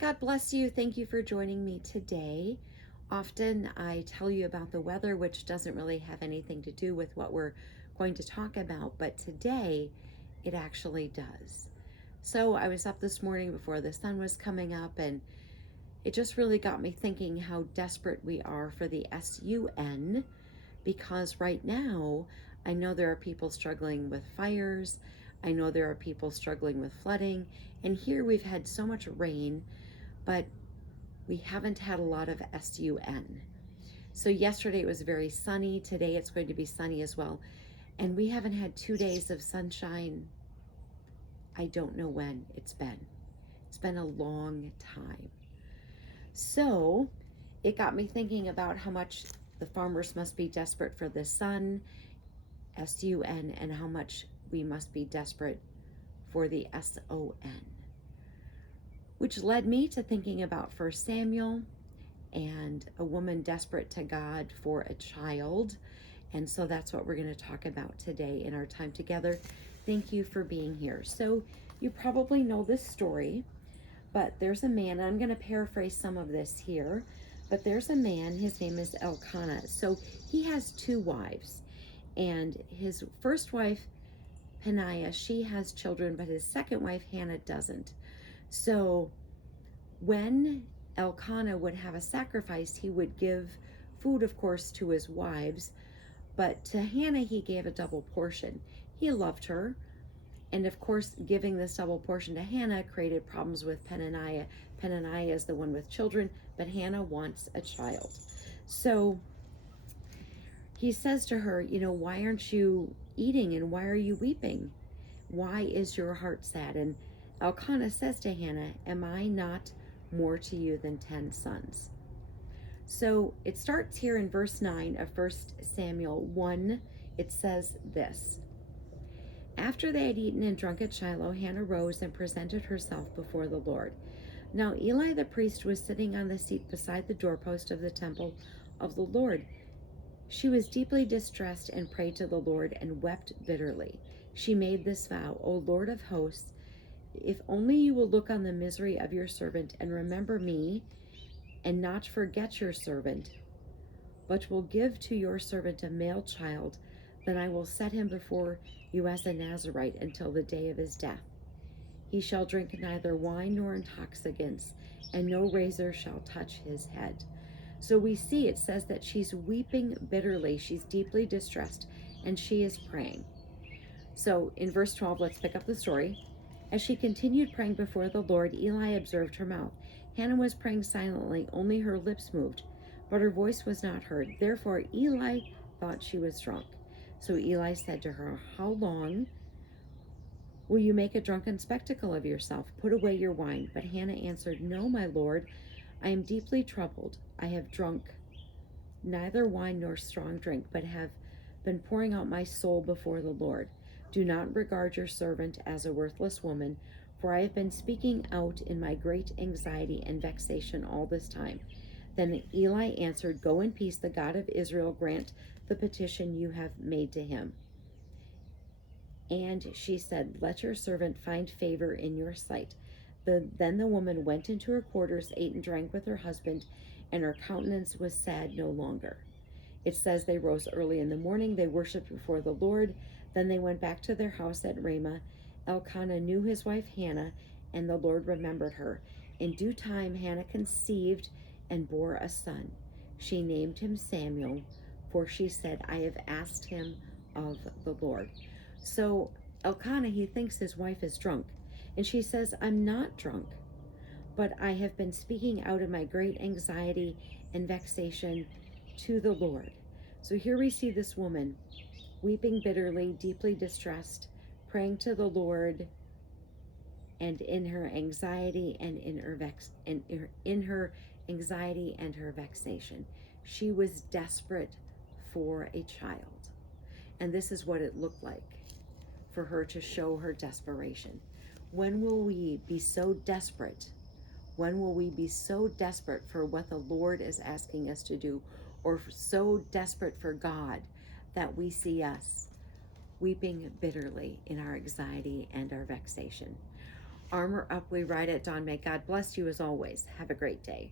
God bless you. Thank you for joining me today. Often I tell you about the weather, which doesn't really have anything to do with what we're going to talk about, but today it actually does. So I was up this morning before the sun was coming up, and it just really got me thinking how desperate we are for the SUN, because right now I know there are people struggling with fires. I know there are people struggling with flooding, and here we've had so much rain, but we haven't had a lot of SUN. So yesterday it was very sunny. Today it's going to be sunny as well. And we haven't had 2 days of sunshine. I don't know when it's been. It's been a long time. So it got me thinking about how much the farmers must be desperate for the sun, SUN, and how much we must be desperate for the SON. Which led me to thinking about 1 Samuel and a woman desperate to God for a child. And so that's what we're going to talk about today in our time together. Thank you for being here. So you probably know this story, but there's a man, I'm going to paraphrase some of this here, but there's a man, his name is Elkanah. So he has 2 wives, and his first wife, Peninnah, she has children, but his second wife, Hannah, doesn't. So when Elkanah would have a sacrifice, he would give food, of course, to his wives, but to Hannah he gave a double portion. He loved her, and of course giving this double portion to Hannah created problems with Peninnah. Peninnah is the one with children, but Hannah wants a child. So he says to her, why aren't you eating, and why are you weeping? Why is your heart sad? And Elkanah says to Hannah, am I not more to you than 10 sons? So it starts here in verse 9 of 1 Samuel 1. It says this: After they had eaten and drunk at Shiloh, Hannah rose and presented herself before the Lord. Now Eli the priest was sitting on the seat beside the doorpost of the temple of the Lord. She was deeply distressed and prayed to the Lord and wept bitterly. She made this vow, O Lord of hosts, if only you will look on the misery of your servant and remember me, and not forget your servant, but will give to your servant a male child, then I will set him before you as a Nazarite until the day of his death. He shall drink neither wine nor intoxicants, and no razor shall touch his head. So we see it says that she's weeping bitterly. She's deeply distressed, and she is praying. So in verse 12, let's pick up the story. As she continued praying before the Lord, Eli observed her mouth. Hannah was praying silently, only her lips moved, but her voice was not heard. Therefore Eli thought she was drunk. So Eli said to her, how long will you make a drunken spectacle of yourself? Put away your wine. But Hannah answered, no, my Lord, I am deeply troubled. I have drunk neither wine nor strong drink, but have been pouring out my soul before the Lord. Do not regard your servant as a worthless woman, for I have been speaking out in my great anxiety and vexation all this time. Then Eli answered, go in peace, the God of Israel grant the petition you have made to him. And she said, let your servant find favor in your sight. Then the woman went into her quarters, ate and drank with her husband, and her countenance was sad no longer. It says they rose early in the morning, they worshipped before the Lord, then they went back to their house at Ramah. Elkanah knew his wife Hannah, and the Lord remembered her. In due time Hannah conceived and bore a son. She named him Samuel, for she said, I have asked him of the Lord. So Elkanah, he thinks his wife is drunk, and she says, I'm not drunk, but I have been speaking out of my great anxiety and vexation to the Lord. So here we see this woman weeping bitterly, deeply distressed, praying to the Lord, and in her anxiety and in her anxiety and her vexation, she was desperate for a child. And this is what it looked like for her to show her desperation. When will we be so desperate? When will we be so desperate for what the Lord is asking us to do, or so desperate for God that we see us weeping bitterly in our anxiety and our vexation? Armor Up We Ride at Dawn. May God bless you as always. Have a great day.